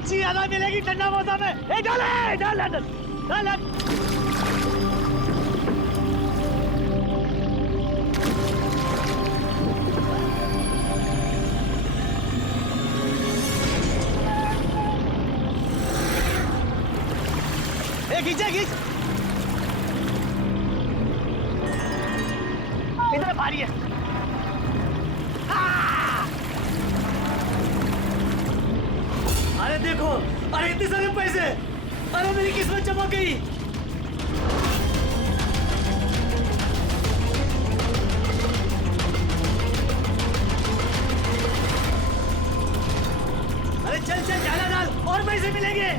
मच्छी ज्यादा मिलेगी ठंडा मौसम में। डाल डाल डाल डाल डाल। खींचा खींच, इधर भारी है। अरे देखो, अरे इतने सारे पैसे, अरे मेरी किस्मत चमक गई। अरे चल चल ज्यादा डाल और पैसे मिलेंगे।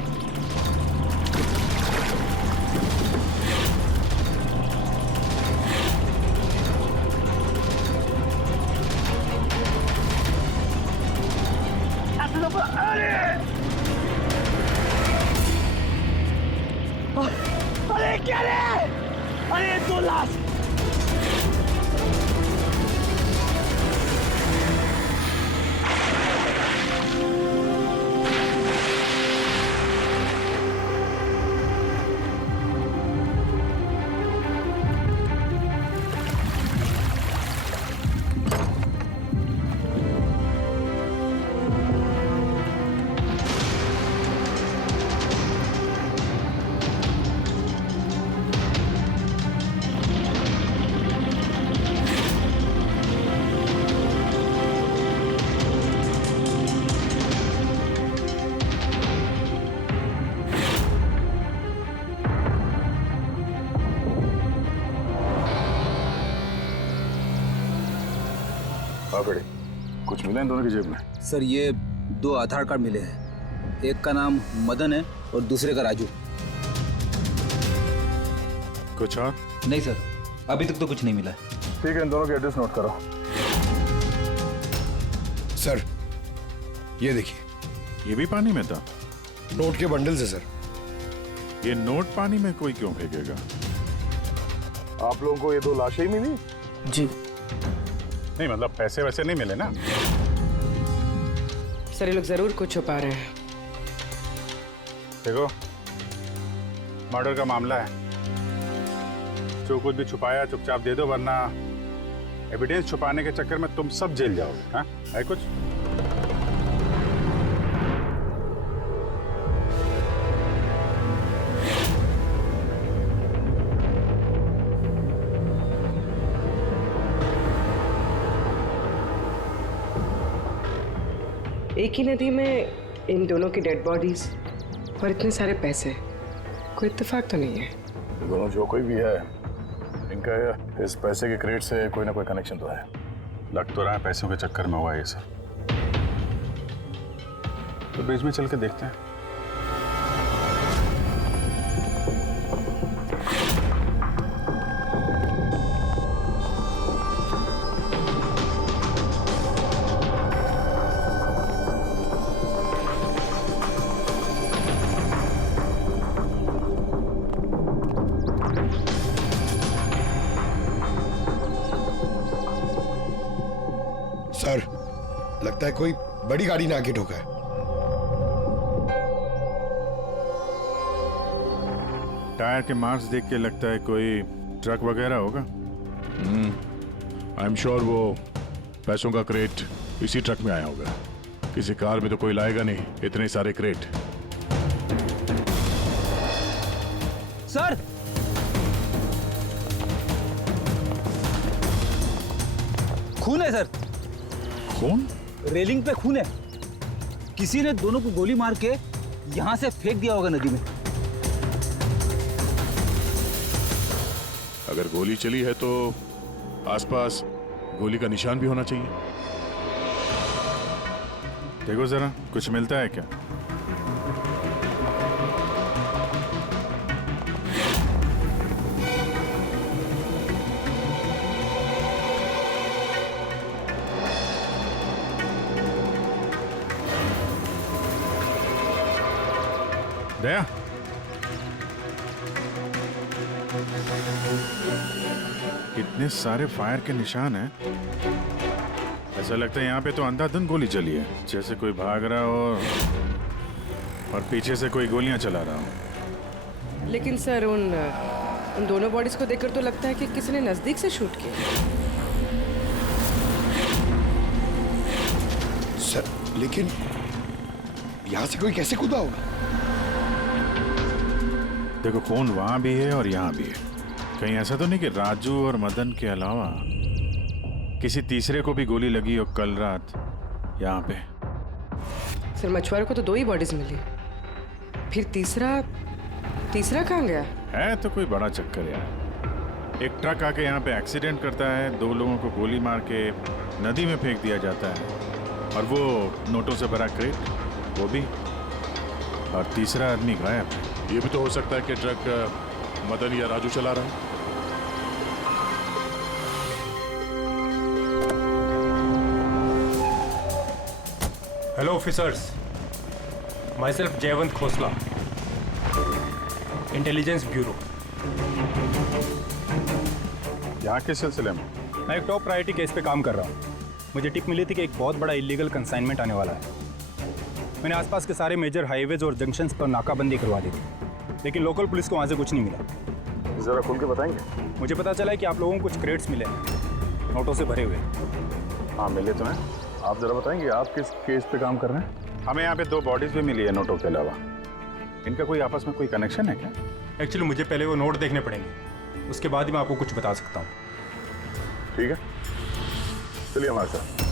अरे क्या रे? अरे 2 लाख। कुछ मिला इन दोनों की जेब में? सर ये 2 आधार कार्ड मिले हैं, एक का नाम मदन है और दूसरे का राजू। कुछ और? नहीं सर, अभी तक तो कुछ नहीं मिला। ठीक है, इन दोनों के एड्रेस नोट करो। सर ये देखिए, ये भी पानी में था? नोट के बंडल से सर। ये नोट पानी में कोई क्यों फेंकेगा? आप लोगों को ये 2 लाशें ही मिली? जी नहीं मतलब पैसे वैसे नहीं मिले ना? सर ये लोग जरूर कुछ छुपा रहे हैं। देखो मर्डर का मामला है, जो कुछ भी छुपाया चुपचाप दे दो, वरना एविडेंस छुपाने के चक्कर में तुम सब जेल जाओगे। हाँ है कुछ? एक ही नदी में इन दोनों की डेड बॉडीज और इतने सारे पैसे, कोई इत्तेफाक तो नहीं है। दोनों जो कोई भी है, इनका इस पैसे के क्रेट से कोई ना कोई कनेक्शन तो है। लग तो रहा है पैसों के चक्कर में हुआ ये सब। तो बीच में चल के देखते हैं। सर लगता है कोई बड़ी गाड़ी ने आके ठोका है। टायर के मार्क्स देख के लगता है कोई ट्रक वगैरह होगा। आई एम श्योर वो पैसों का क्रेट इसी ट्रक में आया होगा। किसी कार में तो कोई लाएगा नहीं इतने सारे क्रेट। सर खून है सर, कौन? रेलिंग पे खून है। किसी ने दोनों को गोली मार के यहां से फेंक दिया होगा नदी में। अगर गोली चली है तो आसपास गोली का निशान भी होना चाहिए। देखो जरा कुछ मिलता है क्या? दया, कितने सारे फायर के निशान हैं। ऐसा लगता है यहाँ पे तो अंधाधुंध गोली चली है, जैसे कोई भाग रहा हो। और पीछे से कोई गोलियां चला रहा हूँ। लेकिन सर उन दोनों बॉडीज को देखकर तो लगता है कि किसी ने नजदीक से शूट किया। सर लेकिन यहाँ से कोई कैसे कूदा होगा? देखो खून वहां भी है और यहाँ भी है। कहीं ऐसा तो नहीं कि राजू और मदन के अलावा किसी तीसरे को भी गोली लगी हो कल रात यहाँ पे। सर मछुआरों को तो 2 ही बॉडीज मिली, फिर तीसरा कहाँ गया? है तो कोई बड़ा चक्कर यार। एक ट्रक आके यहाँ पे एक्सीडेंट करता है, 2 लोगों को गोली मार के नदी में फेंक दिया जाता है, और वो नोटों से भरा क्रेट वो भी, और तीसरा आदमी गायब है। ये भी तो हो सकता है कि ट्रक मदन या राजू चला रहा है। Hello officers, myself जयवंत खोसला, इंटेलिजेंस ब्यूरो। यहाँ के सिलसिले में मैं एक टॉप प्रायोरिटी केस पे काम कर रहा हूँ। मुझे टिप मिली थी कि एक बहुत बड़ा इलीगल कंसाइनमेंट आने वाला है। मैंने आसपास के सारे मेजर हाईवेज और जंक्शंस पर नाकाबंदी करवा दी थी, लेकिन लोकल पुलिस को वहाँ से कुछ नहीं मिला। जरा खुल के बताएंगे? मुझे पता चला है कि आप लोगों को कुछ क्रेट्स मिले नोटों से भरे हुए। हाँ मिले तो हैं। आप जरा बताएंगे आप किस केस पे काम कर रहे हैं? हमें यहाँ पे 2 बॉडीज भी मिली है नोटों के अलावा। इनका कोई आपस में कोई कनेक्शन है क्या? एक्चुअली मुझे पहले वो नोट देखने पड़ेंगे, उसके बाद ही मैं आपको कुछ बता सकता हूँ। ठीक है, चलिए हमारे साथ।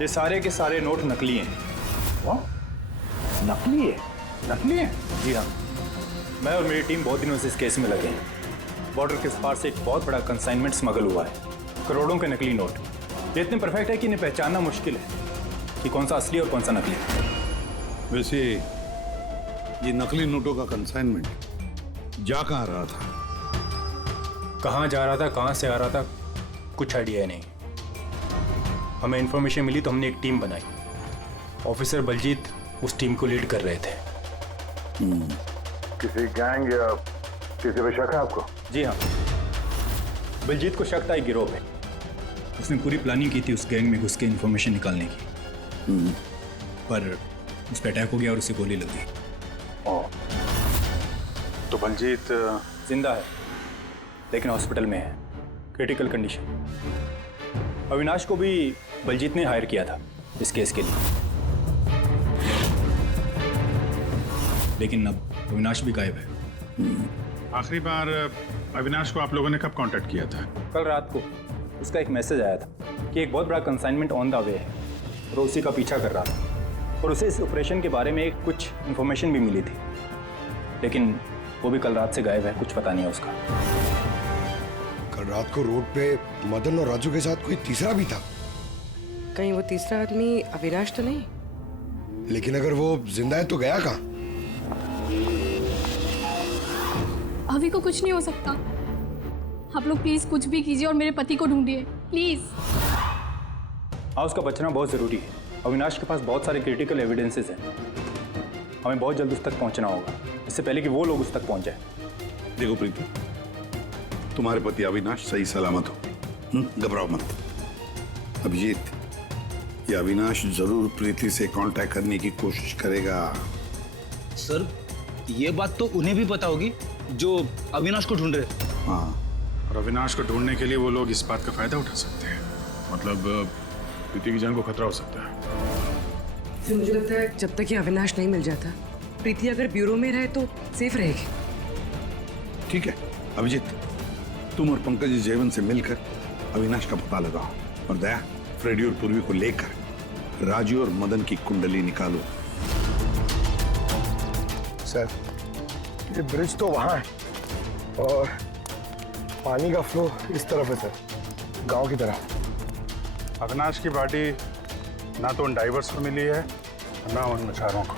ये सारे के सारे नोट नकली हैं। नकली है? नकली है? जी हाँ, मैं और मेरी टीम बहुत दिनों से इस केस में लगे हैं। बॉर्डर के पार से एक बहुत बड़ा कंसाइनमेंट स्मगल हुआ है, करोड़ों के नकली नोट। ये इतने परफेक्ट है कि इन्हें पहचानना मुश्किल है कि कौन सा असली और कौन सा नकली है। वैसे ये नकली नोटों का कंसाइनमेंट जा कहाँ रहा था? कहाँ जा रहा था, कहाँ से आ रहा था, कुछ आइडिया नहीं। हमें इन्फॉर्मेशन मिली तो हमने एक टीम बनाई। ऑफिसर बलजीत उस टीम को लीड कर रहे थे। किसी गैंग या किसी पे शक है आपको? जी हाँ, बलजीत को शक था एक गिरोह पे। उसने पूरी प्लानिंग की थी उस गैंग में घुस के इन्फॉर्मेशन निकालने की, पर उस पर अटैक हो गया और उसे गोली लग गई। तो बलजीत जिंदा है लेकिन हॉस्पिटल में है, क्रिटिकल कंडीशन। अविनाश को भी बलजीत ने हायर किया था इस केस के लिए, लेकिन अब अविनाश भी गायब है। आखिरी बार अविनाश को आप लोगों ने कब कांटेक्ट किया था? कल रात को उसका एक मैसेज आया था कि एक बहुत बड़ा कंसाइनमेंट ऑन द वे है और उसी का पीछा कर रहा था, और उसे इस ऑपरेशन के बारे में कुछ इन्फॉर्मेशन भी मिली थी, लेकिन वो भी कल रात से गायब है, कुछ पता नहीं है उसका। कल रात को रोड पे मदन और राजू के साथ कोई तीसरा भी था। कहीं वो तीसरा आदमी अविनाश तो नहीं? लेकिन अगर वो जिंदा है तो गया कहाँ? अभी को कुछ नहीं हो सकता। आप लोग प्लीज कुछ भी कीजिए और मेरे पति को ढूंढिए प्लीज। हाँ, उसका बचना बहुत ज़रूरी है। अविनाश के पास बहुत सारे क्रिटिकल एविडेंसेस हैं, हमें बहुत जल्द उस तक पहुंचना होगा, इससे पहले कि वो लोग उस तक पहुंच जाए। देखो प्रीति, तुम्हारे पति अविनाश सही सलामत हो, घबराओ मत। अभिजीत, ये अविनाश जरूर प्रीति से कांटेक्ट करने की कोशिश करेगा। सर ये बात तो उन्हें भी पता होगी जो अविनाश को ढूंढ रहे। हाँ, और अविनाश को ढूंढने के लिए वो लोग इस बात का फायदा उठा सकते हैं, मतलब प्रीति की जान को खतरा हो सकता है। फिर मुझे लगता है जब तक ये अविनाश नहीं मिल जाता, प्रीति अगर ब्यूरो में रहे तो सेफ रहेगी। ठीक है अभिजीत, तुम और पंकज जयवंत से मिलकर अविनाश का पता लगाओ, और दया फ्रेडी और पूर्वी को लेकर राजू और मदन की कुंडली निकालो। सर ये ब्रिज तो वहाँ है और पानी का फ्लो इस तरफ है सर, गांव की तरफ। अविनाश की बॉडी ना तो उन डाइवर्स को मिली है ना उन मछुआरों को,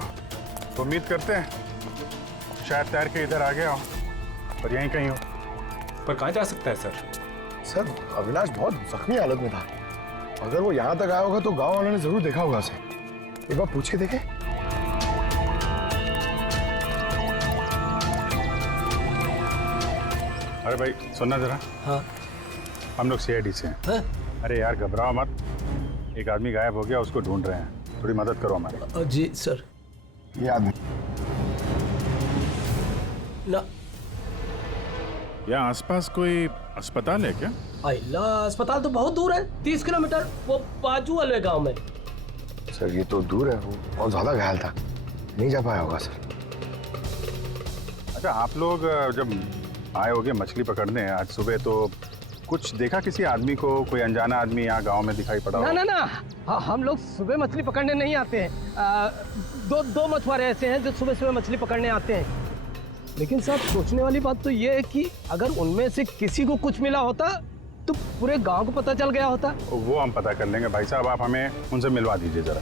तो उम्मीद करते हैं शायद तैर के इधर आ गया हो और यहीं कहीं हो। पर कहाँ जा सकता है सर? सर अविनाश बहुत जख्मी हालत में था, अगर वो यहाँ तक आया होगा तो गांव वालों ने जरूर देखा होगा उसे। एक बार पूछ के देखे। अरे भाई सुनना जरा। हाँ हम लोग सीआईडी से हैं। हाँ? अरे यार घबराओ मत, एक आदमी गायब हो गया, उसको ढूंढ रहे हैं, थोड़ी मदद करो हमारी। जी सर। ये आदमी ना यहाँ आसपास कोई अस्पताल है क्या? अल्लाह, अस्पताल तो बहुत दूर है, 30 किलोमीटर, वो बाजू वाले गांव में। सर ये तो दूर है, वो बहुत ज्यादा घायल था, नहीं जा पाया होगा सर। अच्छा आप लोग जब आए होगे मछली पकड़ने आज सुबह, तो कुछ देखा किसी आदमी को? कोई अनजाना आदमी यहाँ गांव में दिखाई पड़ा? ना ना ना, हम लोग सुबह मछली पकड़ने नहीं आते हैं। दो मछुआरे ऐसे हैं जो सुबह सुबह मछली पकड़ने आते हैं। लेकिन साहब सोचने वाली बात तो ये है कि अगर उनमें से किसी को कुछ मिला होता तो पूरे गांव को पता चल गया होता। वो हम पता कर लेंगे भाई साहब, आप हमें उनसे मिलवा दीजिए जरा।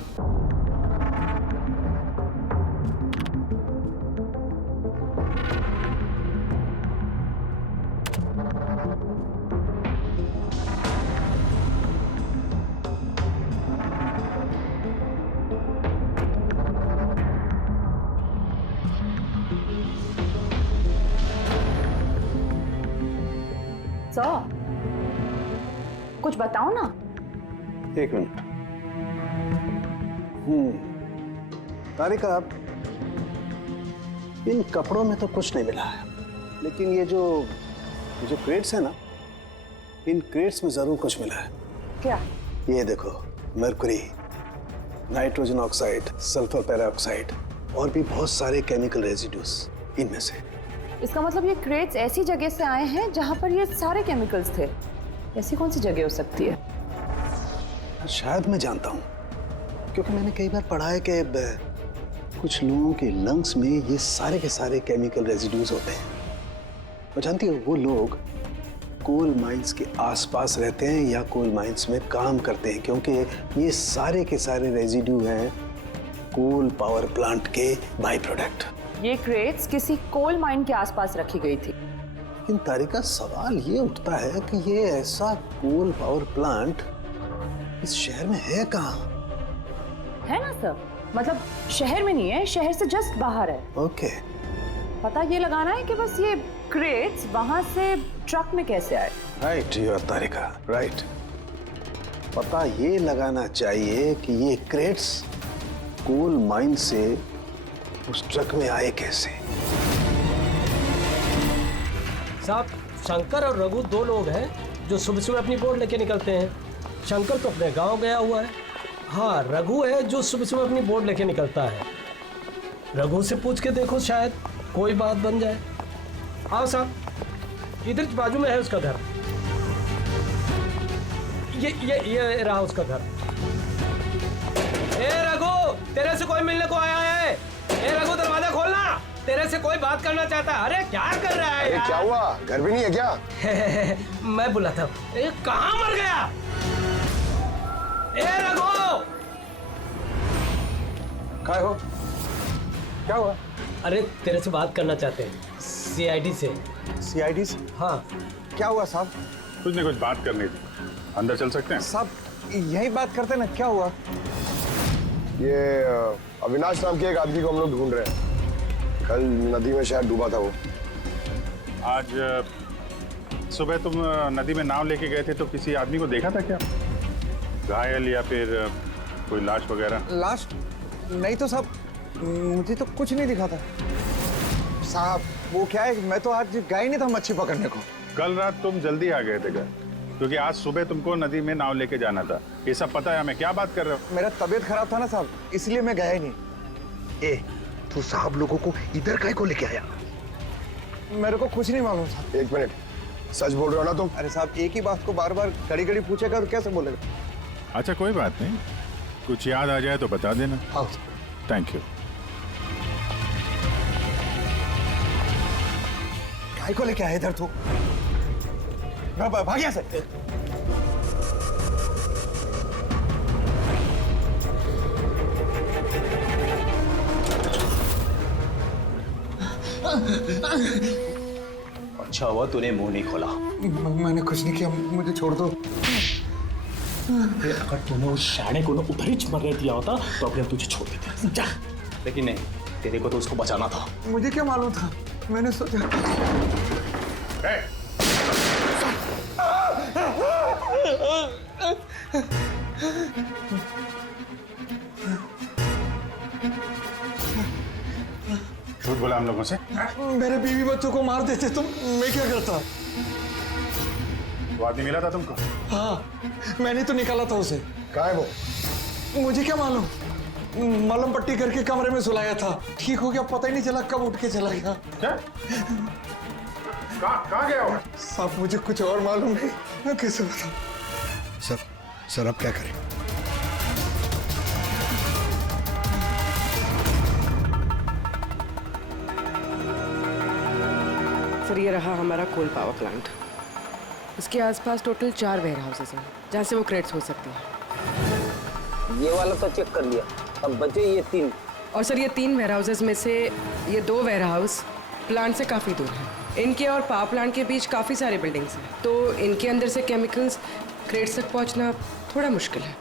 कुछ बताओ ना। एक मिनट। तारिका, इन कपड़ों में तो कुछ नहीं मिला है, लेकिन ये जो क्रेट्स है ना, इन क्रेट्स में जरूर कुछ मिला है। क्या? ये देखो, mercury, nitrogen oxide, sulphur peroxide और भी बहुत सारे केमिकल रेजिड्यूज इनमें से। इसका मतलब ये क्रेट्स ऐसी जगह से आए हैं जहां पर ये सारे केमिकल्स थे। ऐसी कौन सी जगह हो सकती है? शायद मैं जानता हूँ, क्योंकि मैंने कई बार पढ़ा है कि कुछ लोगों के लंग्स में ये सारे के सारे केमिकल रेजिड्यूज होते हैं। और जानती हो, वो लोग कोल माइंस के आसपास रहते हैं या कोल माइंस में काम करते हैं, क्योंकि ये सारे के सारे रेजिड्यू हैं कोल पावर प्लांट के बाई प्रोडक्ट। ये क्रेट्स किसी कोल माइन के आसपास रखी गई थी। लेकिन तारिका, सवाल ये उठता है कि ये ऐसा कोल पावर प्लांट इस शहर में है कहाँ? है ना सर, मतलब शहर में नहीं है, शहर से जस्ट बाहर है। ओके। पता ये लगाना है कि बस ये क्रेट्स वहां से ट्रक में कैसे आए। Right you Tarika, right. पता ये लगाना चाहिए कि ये क्रेट्स कोल माइन से उस ट्रक में आए कैसे। साहब, शंकर और रघु दो लोग हैं जो सुबह सुबह अपनी बोट लेके निकलते हैं। शंकर तो अपने गांव गया हुआ है। हाँ, रघु है जो सुबह सुबह अपनी बोट लेके निकलता है। रघु से पूछ के देखो, शायद कोई बात बन जाए। आओ साहब, इधर बाजू में है उसका घर। ये रहा उसका घर। ए रघु, तेरे से कोई मिलने को आया है। ए रघु, दरवाजा खोलना, तेरे से कोई बात करना चाहता है। अरे क्या कर रहा है यार? क्या हुआ, घर भी नहीं है क्या? मैं बुला था। कहाँ मर गया? ए रघु, क्या हो? क्या हुआ? अरे तेरे से बात करना चाहते हैं, सीआईडी से। सीआईडी से? हाँ। क्या हुआ साहब? कुछ नहीं, कुछ बात करनी थी, अंदर चल सकते हैं? साहब यही बात करते ना, क्या हुआ? ये अविनाश नाम के एक आदमी को हम लोग ढूंढ रहे हैं। कल नदी में शायद डूबा था वो। आज सुबह तुम नदी में नाव लेके गए थे, तो किसी आदमी को देखा था क्या? घायल या फिर कोई लाश वगैरह? लाश नहीं तो साहब, मुझे तो कुछ नहीं दिखा था साहब। वो क्या है, मैं तो आज गया ही नहीं था मच्छी पकड़ने को। कल रात तुम जल्दी आ गए थे घर, क्योंकि आज सुबह तुमको नदी में नाव लेके जाना था। ये सब पता है हमें, क्या बात कर रहे हो? मेरा तबीयत खराब था ना साहब, इसलिए मैं गया ही नहीं। ए, तू साहब लोगों को इधर काहे को लेके आया? मेरे को कुछ नहीं मालूम साहब। एक मिनट, सच बोल रहे हो ना तुम? अरे साहब, एक ही बात को बार बार घड़ी घड़ी पूछेगा तो कैसे बोलेगा? अच्छा कोई बात नहीं, कुछ याद आ जाए तो बता देना। हाँ। Thank you. काहे को लेके आया इधर तू? भाग यहाँ से। अच्छा हुआ तूने मुंह नहीं खोला। मैंने कुछ नहीं किया, मुझे छोड़ दो। अगर तूने उस शाणे को ना उधर ही मरने दिया होता तो अभी हम तुझे छोड़ देते। जा। लेकिन नहीं, तेरे को तो उसको बचाना था। मुझे क्या मालूम था, मैंने सोचा। झूठ बोला हम लोगों से। मेरे बीवी बच्चों को मार देते तो मैं क्या करता? वो आदमी मिला था तुमको? हाँ, मैंने तो निकाला था उसे। कहाँ है वो? मुझे क्या मालूम, मलम पट्टी करके कमरे में सुलाया था, ठीक हो गया, पता ही नहीं चला कब उठ के चला गया। क्या? कहाँ गया वो? साहब मुझे कुछ और मालूम नहीं, मैं कैसे बताऊं? सर अब क्या करें? सर ये रहा हमारा कोल पावर प्लांट। इसके आसपास टोटल 4 वेयर हाउसेस हैं जहाँ से वो क्रेट्स हो सकती हैं। ये वाला तो चेक कर लिया, अब बचे ये 3। और सर ये 3 वेयर हाउसेस में से ये 2 वेयर हाउस प्लांट से काफ़ी दूर हैं। इनके और पावर प्लांट के बीच काफ़ी सारी बिल्डिंग्स हैं, तो इनके अंदर से केमिकल्स क्रेट्स तक पहुँचना थोड़ा मुश्किल है।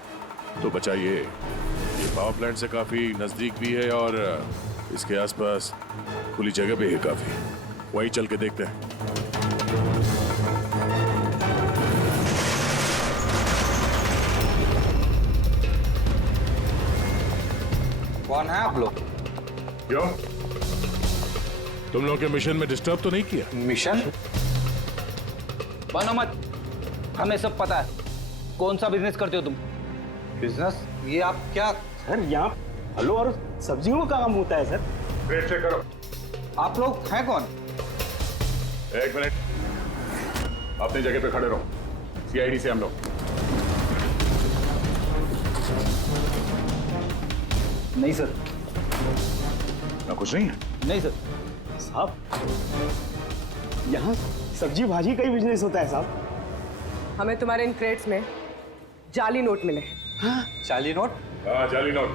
तो बचा ये पावर प्लांट से काफी नजदीक भी है और इसके आसपास खुली जगह भी है काफी, वहीं चल के देखते हैं। कौन है आप लोग? क्यों, तुम लोग के मिशन में डिस्टर्ब तो नहीं किया? मिशन? बनो मत, हमें सब पता है। कौन सा बिजनेस करते हो तुम? बिजनेस? ये आप क्या? सर यहाँ फलों और सब्जियों का काम होता है सर। क्रेट चेक करो। आप लोग हैं कौन? एक मिनट, अपनी जगह पे खड़े रहो। सीआईडी से हम लोग। नहीं सर। ना कुछ नहीं है? नहीं सर। साहब यहाँ सब्जी भाजी का ही बिजनेस होता है साहब। हमें तुम्हारे इन क्रेट्स में जाली नोट मिले। जाली नोट? हाँ, जाली नोट।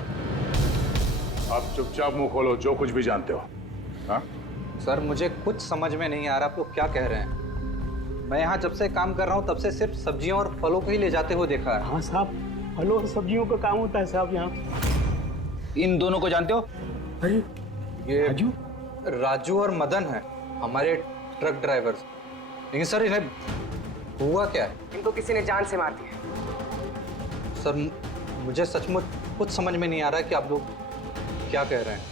आप चुपचाप मुंह खोलो, जो कुछ भी जानते हो। हाँ सर मुझे कुछ समझ में नहीं आ रहा आप लोग क्या कह रहे हैं। मैं यहाँ जब से काम कर रहा हूँ तब से सिर्फ सब्जियों और फलों को ही ले जाते हुए देखा है। हाँ साहब, फलों और सब्जियों का काम होता है साहब यहाँ। इन दोनों को जानते हो? ये राजू और मदन है, हमारे ट्रक ड्राइवर्स। लेकिन सर इन्हें हुआ क्या है? इनको किसी ने जान से मार दिया। सर मुझे सचमुच कुछ समझ में नहीं आ रहा है कि आप लोग क्या कह रहे हैं।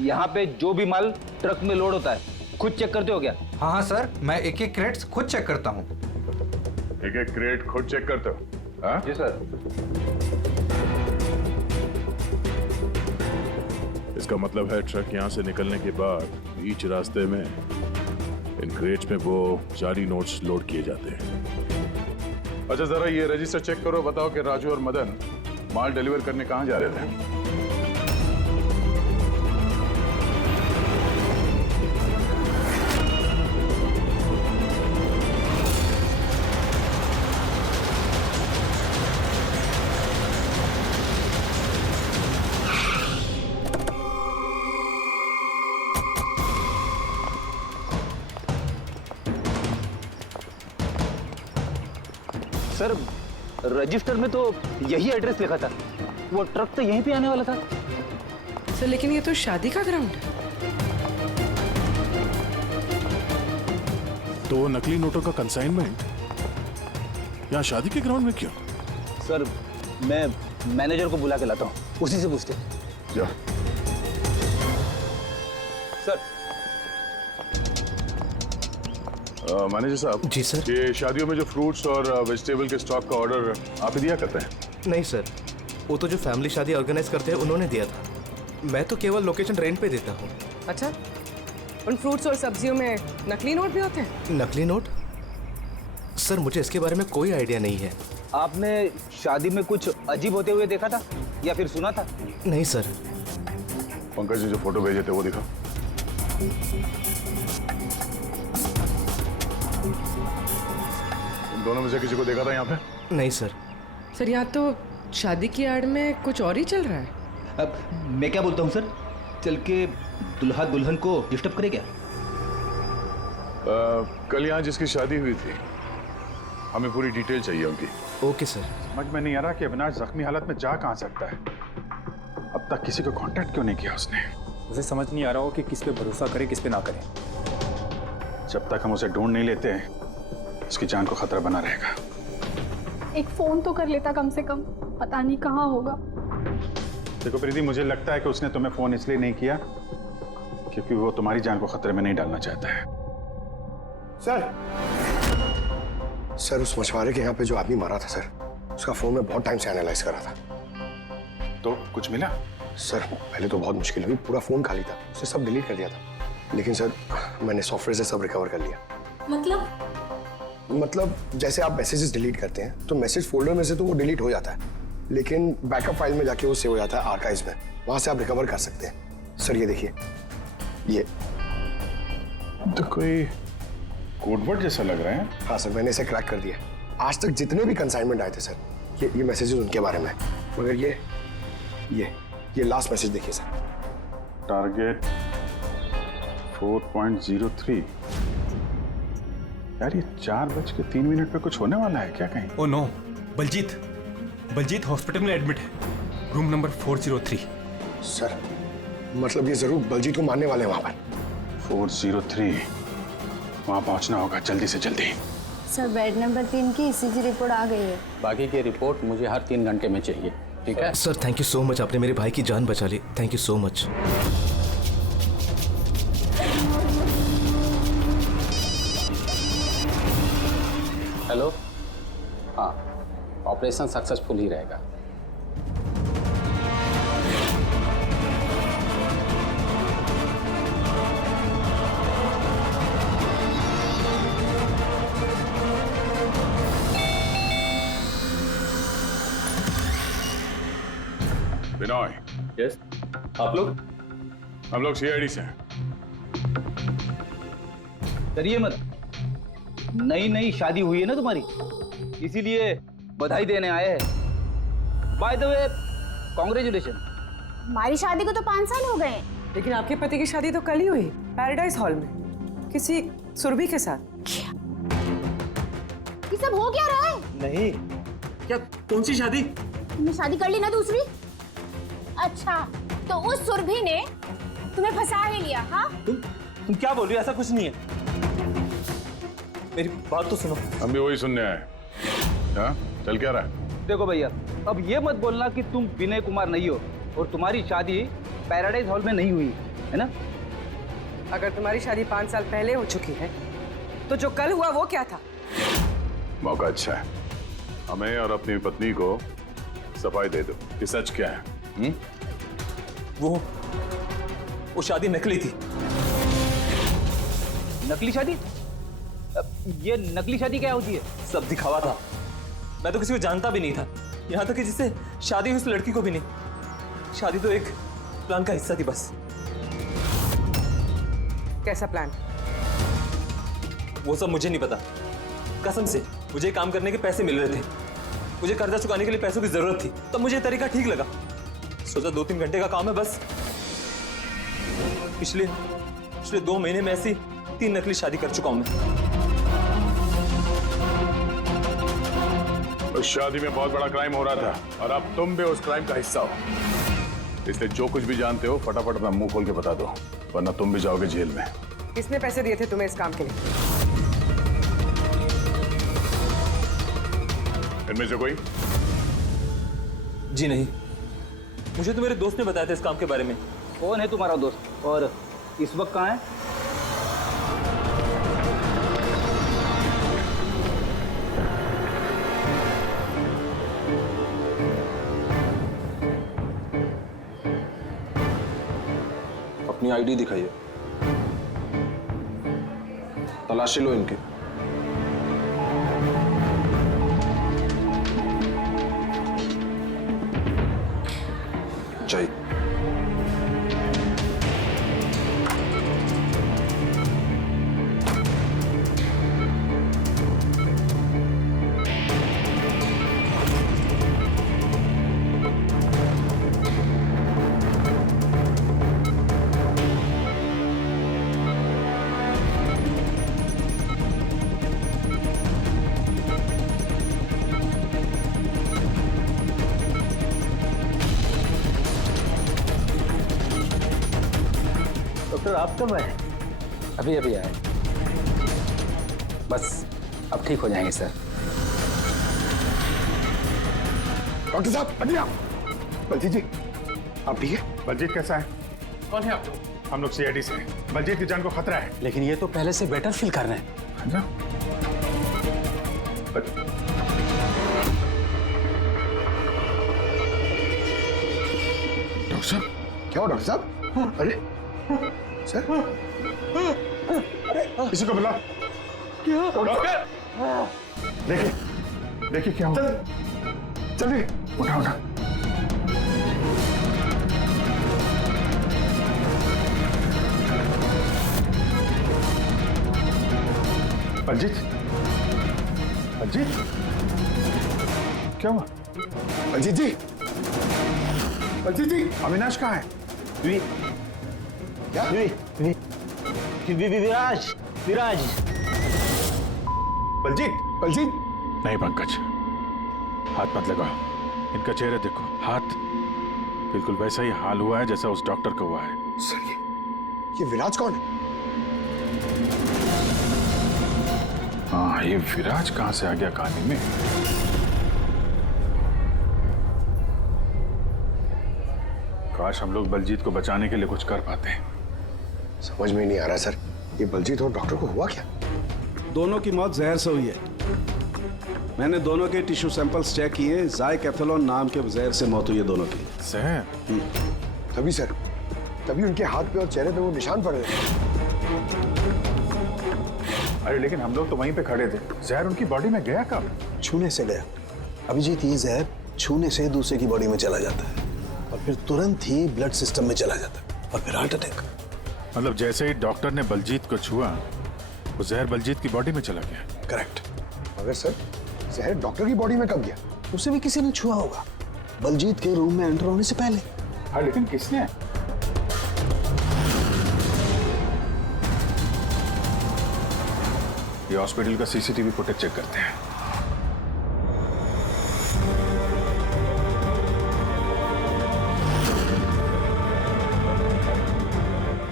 यहाँ पे जो भी माल ट्रक में लोड होता है खुद चेक करते हो क्या? हाँ हाँ सर, मैं एक एक क्रेट्स खुद चेक करता हूँ। एक एक क्रेट खुद चेक करते हो? हाँ जी सर। इसका मतलब है ट्रक यहाँ से निकलने के बाद बीच रास्ते में इन क्रेट्स में वो जाली नोट्स लोड किए जाते हैं। अच्छा जरा ये रजिस्टर चेक करो, बताओ कि राजू और मदन माल डिलीवर करने कहाँ जा रहे थे? सर रजिस्टर में तो यही एड्रेस लिखा था, वो ट्रक तो यहीं पे आने वाला था। सर लेकिन ये तो शादी का ग्राउंड है। तो नकली नोटों का कंसाइनमेंट यहाँ शादी के ग्राउंड में क्यों? सर मैं मैनेजर को बुला के लाता हूँ, उसी से पूछते। जा। सर मैनेजर साहब। जी सर। ये शादियों में जो फ्रूट्स और वेजिटेबल के स्टॉक का ऑर्डर आप ही दिया करते हैं? नहीं सर, वो तो जो फैमिली शादी ऑर्गेनाइज करते हैं उन्होंने दिया था। मैं तो केवल लोकेशन रेंट पे देता हूँ। अच्छा, उन फ्रूट्स और सब्जियों में नकली नोट भी होते हैं? नकली नोट? सर मुझे इसके बारे में कोई आइडिया नहीं है। आपने शादी में कुछ अजीब होते हुए देखा था या फिर सुना था? नहीं सर। पंकज जी जो फोटो भेजे थे वो दिखा। तुम दोनों में से किसी को देखा था यहाँ पे? नहीं सर। सर यहाँ तो शादी की आड़ में कुछ और ही चल रहा है। अब मैं क्या बोलता हूँ सर, चल के दुल्हा दुल्हन को डिस्टर्ब करे क्या? कल यहाँ जिसकी शादी हुई थी हमें पूरी डिटेल चाहिए उनकी। Okay sir. समझ में नहीं आ रहा कि अविनाश जख्मी हालत में जा कहां सकता है। अब तक किसी को कांटेक्ट क्यों नहीं किया उसने? उसे समझ नहीं आ रहा हो कि किस पे भरोसा करे किस पे ना करे। जब तक हम उसे ढूंढ नहीं लेते उसकी जान को खतरा बना रहेगा। एक फोन तो कर लेता कम से कम, पता नहीं कहाँ होगा। देखो प्रीति, मुझे लगता है कि उसने तुम्हें फोन इसलिए नहीं किया क्योंकि वो तुम्हारी जान को खतरे में नहीं डालना चाहता है। सर उस मछुआरे के यहाँ पे जो आदमी मारा था सर, उसका फोन में बहुत टाइम से एनालाइज करा था। तो कुछ मिला? सर पहले तो बहुत मुश्किल हुई, पूरा फोन खाली था, उसे सब डिलीट कर दिया था। लेकिन सर मैंने सॉफ्टवेयर से सब रिकवर कर लिया। मतलब जैसे आप मैसेजेस डिलीट करते हैं तो मैसेज फोल्डर में से तो वो डिलीट हो जाता है, लेकिन बैकअप फाइल में जाके वो सेव हो जाता है आर्काइव्स में, वहां से आप रिकवर कर सकते हैं। सर ये देखिए, ये तो कोई कोडवर्ड जैसा लग रहा है। हाँ सर, मैंने इसे क्रैक कर दिया। आज तक जितने भी कंसाइनमेंट आए थे सर, ये मैसेजेस उनके बारे में, मगर ये लास्ट मैसेज देखिए सर। टारगेट 4.03। यार ये 4:03 पे कुछ होने वाला है क्या कहीं? ओ नो, बलजीत हॉस्पिटल में एडमिट है, रूम नंबर 403। सर मतलब ये जरूर बलजीत को मारने वाले हैं वहां पर। 403, वहां पहुंचना होगा जल्दी से जल्दी। सर बेड नंबर 3 की ईसीजी रिपोर्ट आ गई है। बाकी की रिपोर्ट मुझे हर 3 घंटे में चाहिए, ठीक है? Sir thank you so much, आपने मेरे भाई की जान बचा ली। Thank you so much. Hello, हाँ, ऑपरेशन सक्सेसफुल ही रहेगा। बिनॉय। यस, आप लोग? हम लोग सीआईडी से हैं। डरिए मत, नई शादी हुई है ना तुम्हारी, इसीलिए बधाई देने आए हैं। By the way, congratulation. हमारी शादी को तो 5 साल हो गए। लेकिन आपके पति की शादी तो कल ही हुई, पैराडाइज हॉल में, किसी सुरभि के साथ। ये सब हो क्या रहा है? नहीं, क्या कौन सी शादी? तुमने शादी कर ली ना दूसरी? अच्छा, तो उस सुरभि ने तुम्हें फंसा ही लिया? हाँ, तुम क्या बोल रही हो? ऐसा कुछ नहीं है, मेरी बात तो सुनो। हम भी वही सुनने आए। हाँ, चल क्या रहा है? देखो भैया, अब ये मत बोलना कि तुम विनय कुमार नहीं हो और तुम्हारी शादी पैराडाइज हॉल में नहीं हुई है ना? अगर तुम्हारी शादी 5 साल पहले हो चुकी है तो जो कल हुआ वो क्या था? मौका अच्छा है, हमें और अपनी पत्नी को सफाई दे दो कि सच क्या है। वो शादी नकली थी। नकली शादी? ये नकली शादी क्या होती है? सब दिखावा था, मैं तो किसी को जानता भी नहीं था, यहाँ तक कि जिससे शादी हुई उस लड़की को भी नहीं। शादी तो एक प्लान का हिस्सा थी बस। कैसा प्लान? वो सब मुझे नहीं पता, कसम से। मुझे काम करने के पैसे मिल रहे थे, मुझे कर्जा चुकाने के लिए पैसों की जरूरत थी, तब मुझे तरीका ठीक लगा। सोचा 2-3 घंटे का काम है बस। पिछले 2 महीने में ऐसी 3 नकली शादी कर चुका हूं मैं। उस शादी में बहुत बड़ा क्राइम हो रहा था और अब तुम भी उस क्राइम का हिस्सा हो, इसलिए जो कुछ भी जानते हो फटाफट अपना मुंह खोल के बता दो, वरना तुम भी जाओगे जेल में। किसने पैसे दिए थे तुम्हें इस काम के लिए? इनमें से कोई? जी नहीं, मुझे तो मेरे दोस्त ने बताया था इस काम के बारे में। कौन है तुम्हारा दोस्त और इस वक्त कहाँ है? अपनी आईडी दिखाइए, तलाशी लो इनकी। चाहिए। डॉक्टर आप कब आए? अभी अभी आए, बस अब ठीक हो जाएंगे सर। डॉक्टर साहब अभी आप। बलजीत जी आप ठीक है? बलजीत कैसा है? कौन है आप लोग? हम लोग सीआईडी से हैं। बलजीत की जान को खतरा है। लेकिन ये तो पहले से बेटर फील कर रहे हैं। अच्छा? डॉक्टर साहब क्या हो डॉक्टर साहब? अरे सर किसी को बुलाओ। क्या डॉक्टर? देखिए देखिए क्या हुआ। चलिए उठा उठा। बलजीत बलजीत क्या हुआ? बलजीत जी, बलजीत जी अविनाश कहाँ है? क्या? विराज विराज। बलजीत बलजीत नहीं पंकज, हाथ मत लगाओ। इनका चेहरा देखो, हाथ बिल्कुल वैसा ही हाल हुआ है जैसा उस डॉक्टर का हुआ है। सर ये विराज कौन है? हाँ, ये विराज कहाँ से आ गया कहानी में? काश हम लोग बलजीत को बचाने के लिए कुछ कर पाते। समझ में नहीं आ रहा सर, ये बलजीत और डॉक्टर को हुआ क्या? दोनों की मौत जहर से हुई है। मैंने दोनों के टिश्यू सैंपल्स चेक किए, ज़ाइकैथोलोन नाम के जहर से मौत हुई है दोनों की। जहर? तभी सर, तभी उनके हाथ पे और चेहरे पे वो निशान पड़ रहे थे। अरे लेकिन हम लोग तो वहीं पे खड़े थे, जहर उनकी बॉडी में गया कब? छूने से गया। अभिजीत, ये जहर छूने से दूसरे की बॉडी में चला जाता है और फिर तुरंत ही ब्लड सिस्टम में चला जाता है और फिर हार्ट अटैक। मतलब जैसे ही डॉक्टर ने बलजीत को छुआ, वो जहर बलजीत की बॉडी में चला गया। करेक्ट। मगर सर जहर डॉक्टर की बॉडी में कब गया? उसे भी किसी ने छुआ होगा, बलजीत के रूम में एंटर होने से पहले। हाँ लेकिन किसने? ये हॉस्पिटल का सीसीटीवी फुटेज चेक करते हैं।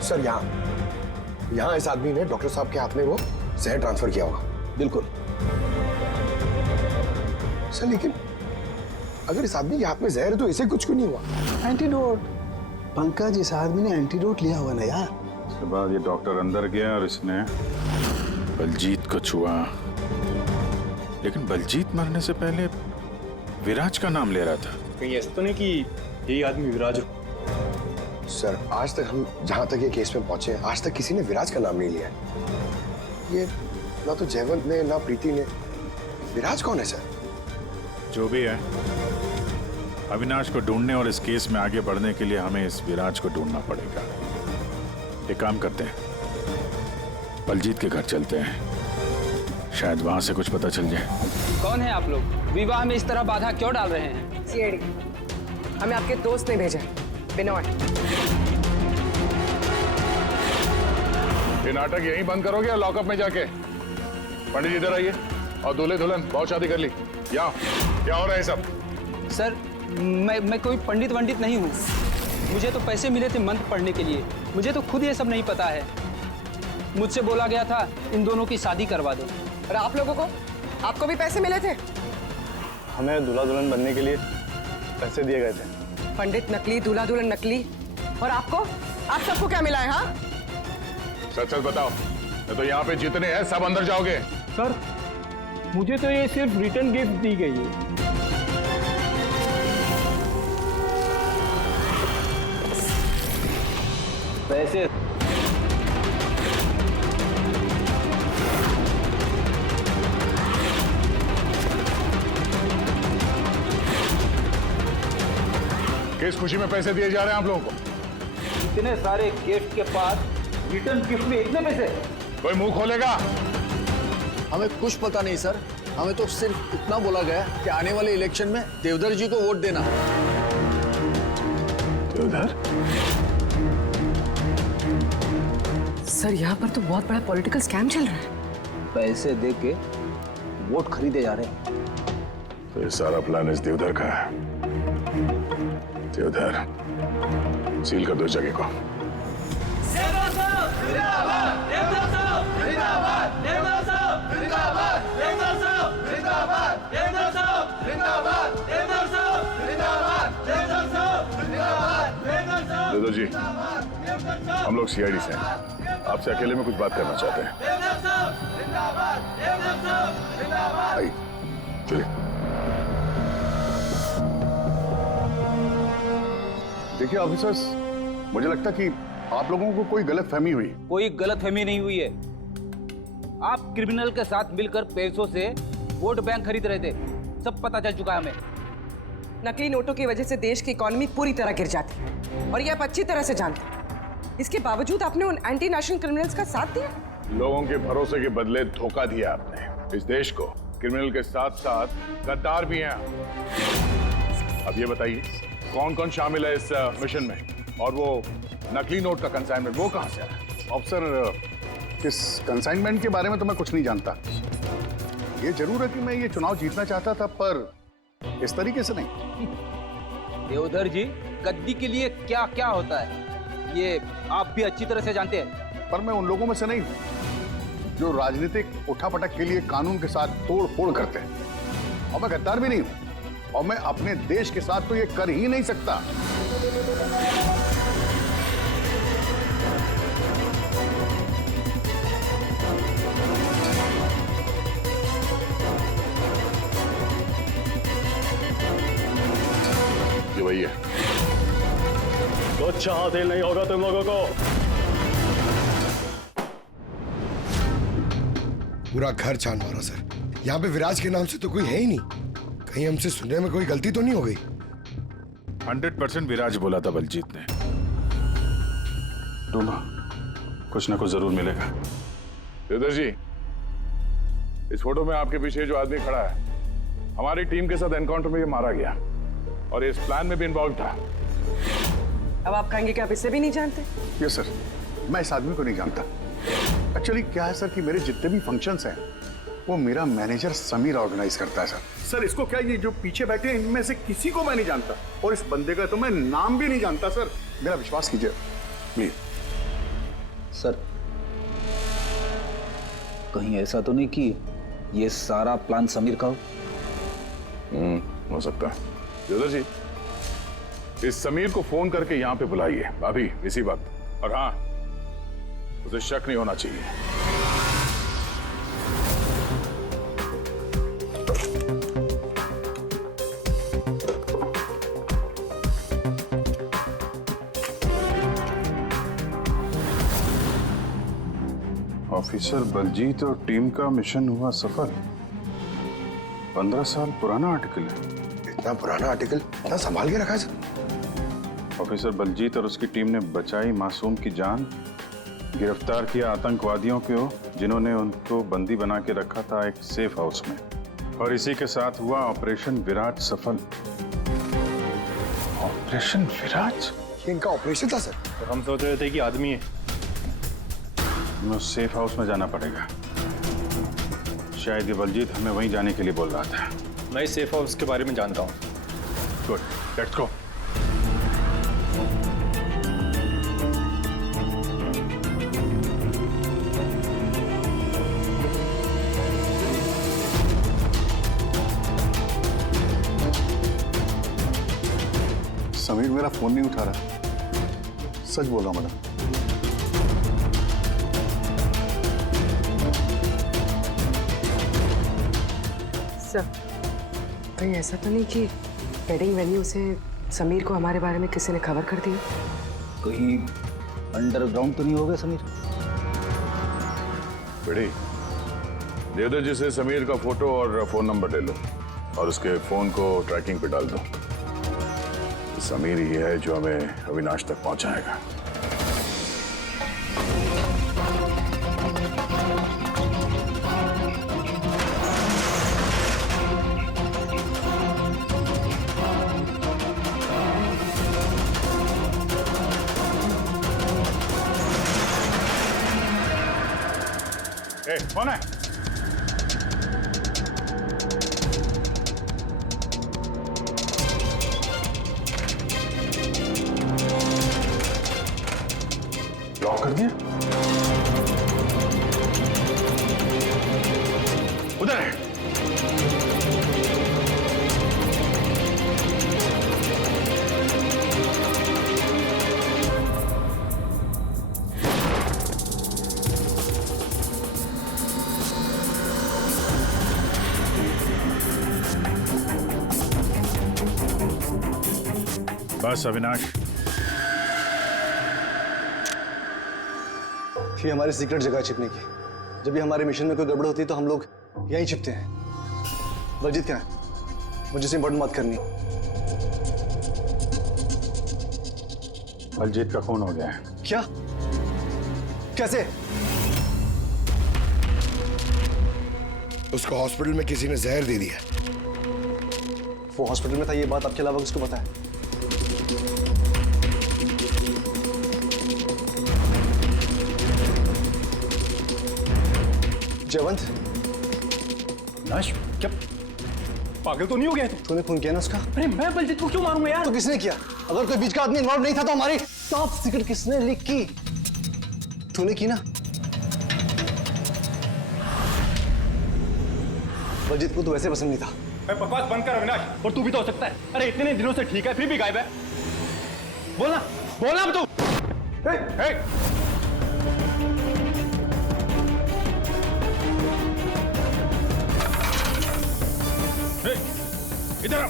सर यहाँ इस आदमी ने डॉक्टर साहब के हाथ में वो जहर ट्रांसफर किया होगा। बिल्कुल। सर लेकिन अगर इस आदमी के हाथ में जहर है तो इसे कुछ क्यों नहीं हुआ? एंटीडोट। पंकज, इस आदमी ने एंटीडोट लिया हुआ ना यार। उसके बाद ये डॉक्टर अंदर गया और इसने बलजीत को छुआ। लेकिन बलजीत मरने से पहले विराज का नाम ले रहा था। कहीं ऐसा तो नहीं कि यही आदमी विराज हो? सर आज तक हम जहां तक ये केस में पहुंचे, आज तक किसी ने विराज का नाम नहीं लिया है। ये ना तो जयवंत ने ना प्रीति ने। विराज कौन है सर? जो भी है, अविनाश को ढूंढने और इस केस में आगे बढ़ने के लिए हमें इस विराज को ढूंढना पड़ेगा। एक काम करते हैं, बलजीत के घर चलते हैं, शायद वहां से कुछ पता चल जाए। कौन है आप लोग? विवाह में इस तरह बाधा क्यों डाल रहे हैं? सीआईडी, हमें आपके दोस्त ने भेजा। बिनोय, ये नाटक यहीं बंद करोगे या लॉकअप में जाके? पंडित इधर आइए और दूल्हे दुल्हन बहुत शादी कर ली। क्या हो रहा है सब? सर मैं कोई पंडित वंडित नहीं हूँ। मुझे तो पैसे मिले थे मंत्र पढ़ने के लिए। मुझे तो खुद ये सब नहीं पता है। मुझसे बोला गया था इन दोनों की शादी करवा दो। और आप लोगों को, आपको भी पैसे मिले थे? हमें दूल्हा दुल्हन बनने के लिए पैसे दिए गए थे। पंडित नकली, दूल्हा दुल्हन नकली, और आपको, आप सबको क्या मिला है? हाँ सच सच बताओ, नहीं तो यहाँ पे जितने हैं सब अंदर जाओगे। सर मुझे तो ये सिर्फ रिटर्न गिफ्ट दी गई है। पैसे किस खुशी में पैसे दिए जा रहे हैं आप लोगों को? इतने सारे गिफ्ट के पास रिटर्न गिफ्ट में इतने पैसे? कोई मुंह खोलेगा? हमें कुछ पता नहीं सर, हमें तो सिर्फ इतना बोला गया कि आने वाले इलेक्शन में देवधर जी को वोट देना। देवधर? सर, यहाँ पर तो बहुत बड़ा पॉलिटिकल स्कैम चल रहा है। पैसे दे के वोट खरीदे जा रहे हैं। तो ये सारा प्लान इस देवधर का है। देवधर, सील कर दो इस जगह को। देवदत्त जी, हम लोग सीआईडी से हैं, आपसे अकेले में कुछ बात करना चाहते हैं। आइए, चलिए। देखिए ऑफिसर्स, मुझे लगता कि आप लोगों को कोई गलतफहमी हुई। कोई गलतफहमी नहीं हुई है। आप क्रिमिनल के साथ मिलकर पैसों से वोट बैंक खरीद रहे थे, सब पता चल चुका है हमें। नकली नोटों की वजह से देश की इकोनॉमी पूरी तरह गिर जाती है और ये आप अच्छी तरह से जानते हैं। इसके बावजूद आपने उन एंटी नेशनल क्रिमिनल्स का साथ दिया। लोगों के भरोसे के बदले धोखा दिया आपने इस देश को। क्रिमिनल के साथ साथ गद्दार भी हैं। अब ये बताइए कौन कौन शामिल है इस मिशन में, और वो नकली नोट का कंसाइनमेंट वो कहां से आया? ऑफिसर, इस कंसाइनमेंट के बारे में तो मैं कुछ नहीं जानता। ये जरूर है कि मैं ये चुनाव जीतना चाहता था, पर इस तरीके से नहीं। देवधर जी, गद्दी के लिए क्या क्या होता है ये आप भी अच्छी तरह से जानते हैं। पर मैं उन लोगों में से नहीं हूं जो राजनीतिक उठापटक के लिए कानून के साथ तोड़ फोड़ करते हैं, और मैं गद्दार भी नहीं हूं, और मैं अपने देश के साथ तो ये कर ही नहीं सकता। ये वही है। कुछ हासिल नहीं होगा तुम लोगों को। पूरा घर छान मारा सर। यहाँ पे विराज के नाम से तो कोई है ही नहीं। कहीं हमसे सुनने में कोई गलती तो नहीं हो गई? 100% विराज बोला था बलजीत ने। ढूंढो, कुछ ना कुछ जरूर मिलेगा। देवदत्त जी, इस फोटो में आपके पीछे जो आदमी खड़ा है, हमारी टीम के साथ एनकाउंटर में ये मारा गया और इस प्लान में भी इन्वॉल्व था। अब आप कहेंगे कि आप इसे भी नहीं जानते? यस सर, मैं इस आदमी को नहीं जानता। एक्चुअली क्या है सर कि मेरे जितने भी फंक्शंस हैं वो मेरा मैनेजर समीर ऑर्गेनाइज करता है सर। सर इसको क्या, ये जो पीछे बैठे हैं इनमें से किसी को मैं नहीं जानता, और इस बंदे का तो मैं नाम भी नहीं जानता सर। मेरा विश्वास कीजिए प्लीज। सर, कहीं ऐसा तो नहीं कि ये सारा प्लान समीर का हो? हो सकता है। देवदत्त जी, इस समीर को फोन करके यहाँ पे बुलाइए अभी इसी वक्त, और हाँ, उसे शक नहीं होना चाहिए। ऑफिसर बलजीत और टीम का मिशन हुआ सफल। 15 साल पुराना आर्टिकल है। इतना पुराना आर्टिकल इतना संभाल के रखा है सर? ऑफिसर बलजीत और उसकी टीम ने बचाई मासूम की जान, गिरफ्तार किया आतंकवादियों को जिन्होंने उनको बंदी बना के रखा था एक सेफ हाउस में, और इसी के साथ हुआ ऑपरेशन विराट सफल। ऑपरेशन विराट? ये इनका ऑपरेशन था सर? तो हम सोच रहे थे कि आदमी है। हमें उस सेफ हाउस में जाना पड़ेगा। शायद ये बलजीत हमें वहीं जाने के लिए बोल रहा था। मैं इस सेफ हाउस के बारे में जानता हूँ। Good, let's go. समीर मेरा फोन नहीं उठा रहा। सच बोल रहा हूं मैडम। सर, कहीं ऐसा तो नहीं कि वेडिंग वेन्यू से समीर को हमारे बारे में किसी ने खबर कर दी? कहीं अंडरग्राउंड तो नहीं हो गया समीर? बेटी, देवदत्त जी से समीर का फोटो और फोन नंबर ले लो और उसके फोन को ट्रैकिंग पे डाल दो। समीर ही है जो हमें अविनाश तक पहुंचाएगा। कौन है? लॉक कर कर दिया? उधर है। बस अविनाश, ये हमारी सीक्रेट जगह छिपने की। जब भी हमारे मिशन में कोई गड़बड़ होती है तो हम लोग यहीं छिपते हैं। बलजीत कहाँ है? मुझे से इम्पोर्टेंट बात करनी। बलजीत का खून हो गया है। क्या? कैसे? उसको हॉस्पिटल में किसी ने जहर दे दिया। वो हॉस्पिटल में था, ये बात आपके अलावा किसको पता है? जयवंत, नाश, क्या पागल तो नहीं हो गया तू? तूने खून किया ना उसका? अरे मैं बलजीत को क्यों मारूंगा यार? तो किसने किया? अगर कोई बीच का आदमी इन्वॉल्व नहीं था तो हमारी टॉप सीक्रेट किसने लीक की? तूने की ना? बलजीत को तो वैसे पसंद नहीं था। बकवास बंद कर अविनाश, और तू भी तो हो सकता है। अरे इतने दिनों से ठीक है, फिर भी गायब है। बोलना बोलना अब तू। इधर आओ।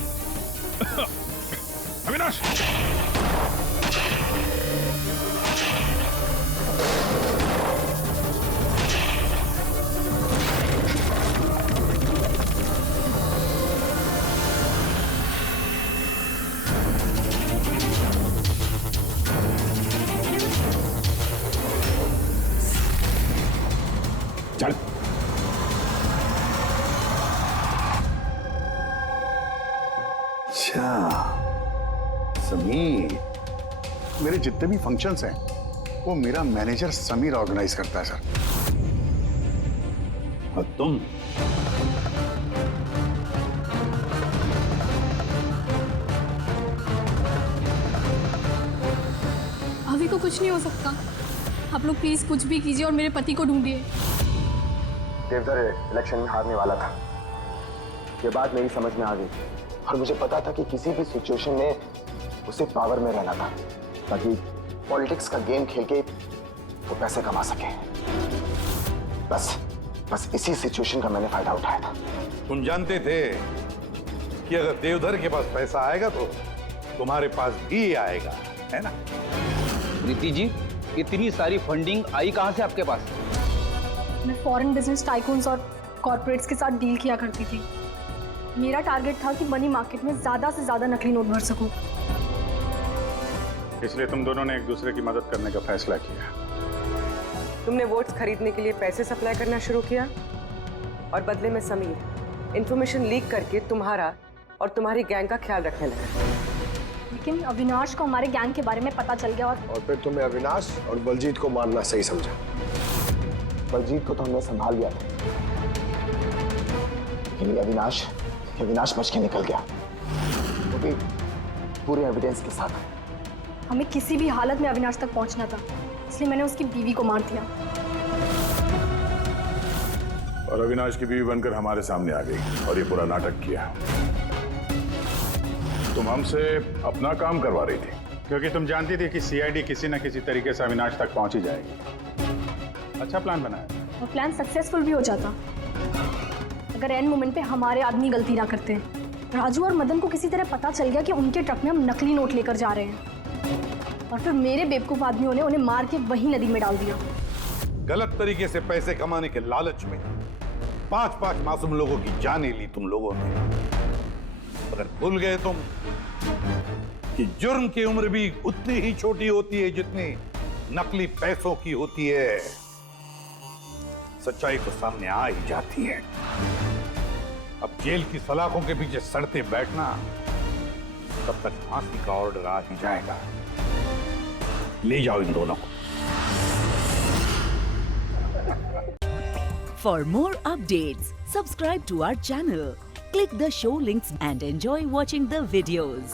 अविनाश, चल। अच्छा समीर, मेरे जितने भी फंक्शंस हैं वो मेरा मैनेजर समीर ऑर्गेनाइज करता है सर। और तुम? अभी को कुछ नहीं हो सकता। आप लोग प्लीज कुछ भी कीजिए और मेरे पति को ढूंढिए। देवधर इलेक्शन में हारने वाला था, ये बात मेरी समझ में आ गई और मुझे पता था कि किसी भी सिचुएशन में उसे पावर में रहना था ताकि पॉलिटिक्स का गेम खेल के वो पैसे कमा सके। बस इसी सिचुएशन का मैंने फायदा उठाया था। तुम जानते थे कि अगर देवधर के पास पैसा आएगा तो तुम्हारे पास भी आएगा, है ना? प्रीति जी, इतनी सारी फंडिंग आई कहां से आपके पास? मैं फॉरेन बिजनेस टाइकून्स और कॉर्पोरेट्स के साथ डील किया करती थी। मेरा टारगेट था कि मनी मार्केट में ज्यादा से ज्यादा नकली नोट भर सकूं। इसलिए तुम दोनों ने एक दूसरे की मदद करने का फैसला किया। तुमने वोट्स खरीदने के लिए पैसे सप्लाई करना शुरू किया और बदले में समीर इंफॉर्मेशन लीक करके तुम्हारा और तुम्हारी गैंग का ख्याल रखने लगा। लेकिन अविनाश को हमारे गैंग के बारे में पता चल गया और फिर तुमने अविनाश और बलजीत को मारना सही समझा। बलजीत को तो हमने संभाल लिया था, लेकिन अविनाश बच के निकल गया, वो भी पूरे एविडेंस के साथ। हमें किसी भी हालत में अविनाश तक पहुंचना था, इसलिए मैंने उसकी बीवी को मार दिया। और अविनाश की बीवी बनकर हमारे सामने आ गई और ये पूरा नाटक किया। तुम हमसे अपना काम करवा रही थी क्योंकि तुम जानती थी कि सीआईडी किसी न किसी तरीके से अविनाश तक पहुंच ही जाएगी। अच्छा प्लान बनाया। और प्लान सक्सेसफुल भी हो जाता अगर एंड मोमेंट पे हमारे आदमी गलती ना करते। राजू और मदन को किसी तरह पता चल गया कि उनके ट्रक में हम नकली नोट लेकर जा रहे हैं और फिर मेरे बेवकूफ आदमियों ने उन्हें मार के वही नदी में डाल दिया। गलत तरीके से पैसे कमाने के लालच में 5-5 मासूम लोगों की जानें ली तुम लोगों ने। अगर भूल गए तुम कि जुर्म की उम्र भी उतनी ही छोटी होती है जितनी नकली पैसों की होती है। सच्चाई तो सामने आ ही जाती है। अब जेल की सलाखों के पीछे सड़ते बैठना, तब तक फांसी का ऑर्डर आ ही जाएगा। ले जाओ इन दोनों को। For more updates, subscribe to our channel, click the show links and enjoy watching the videos.